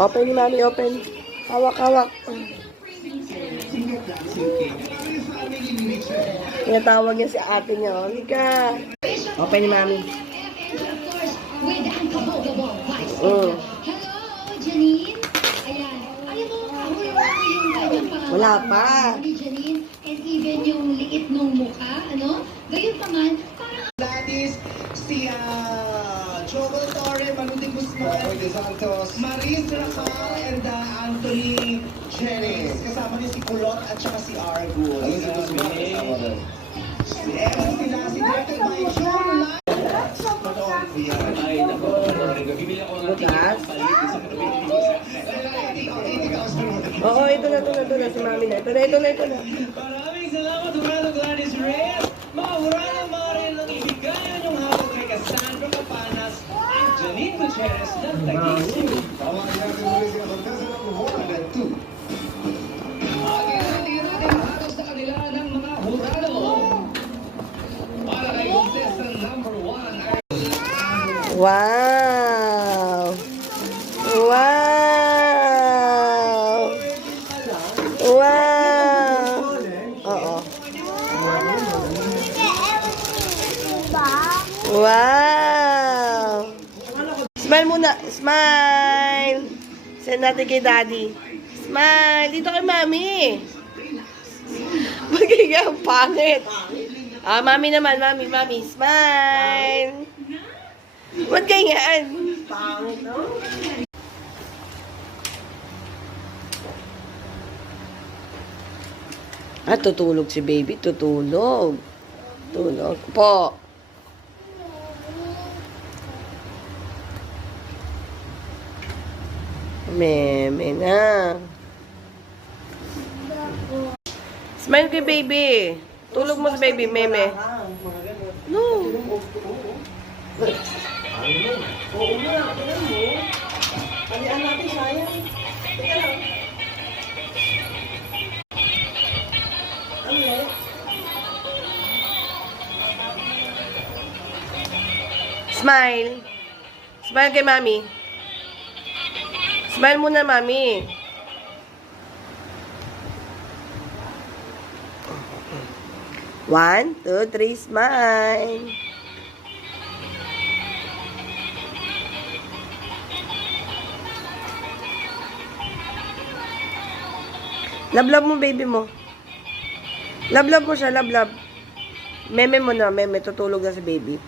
Open ni Mami, open. Hawak, hawak. Tinatawag niya si ate niya. Halika. Open ni Mami. Hello, Janine. Ayan. Alam mo, kahulog ko yung kanyang pangalan. Wala pa. Ni Janine, and even yung liit ng mukha, ano? Gayon pa man, parang... That is si Joel Torre, Manuting Guzman, Santos, Maris Racal, and Anthony Cheres. Kasama niya si Kulot at saka si Argus. Ano si Guzman? Kasama doon. Sila, si Director by June Live. Bukas? Oo, ito na si Mami na. Ito na. Maraming salamat, Hurado Gladys Reyes. Mga Hurado, rin ang ibigay ang hawak kay Cassandra Capanas at Janine Gutierrez ng Taguig. Pag-iratira ng halos sa kanila ng mga Hurado. Para kay contestant number 1. Wow! Wow! Wow! Oo. Wow! Smile muna. Smile! Send natin kay Daddy. Smile! Dito kay Mami. Magiging ang pangit. Ah, Mami naman. Mami. Smile! Ba't ganyan? Pangit, no? Ah, tutulog si baby. Tulog po. Meme na. Smile kay baby. Tulog mo si baby, meme. No. Oo nga, tingnan mo. Kalian natin, sayang. Teka lang. Ano yan? Smile. Smile kay Mami. Smile muna, Mami. One, two, three, smile. Love mo, baby mo. Love mo siya, love. Meme mo na, meme. Tutulog na si baby.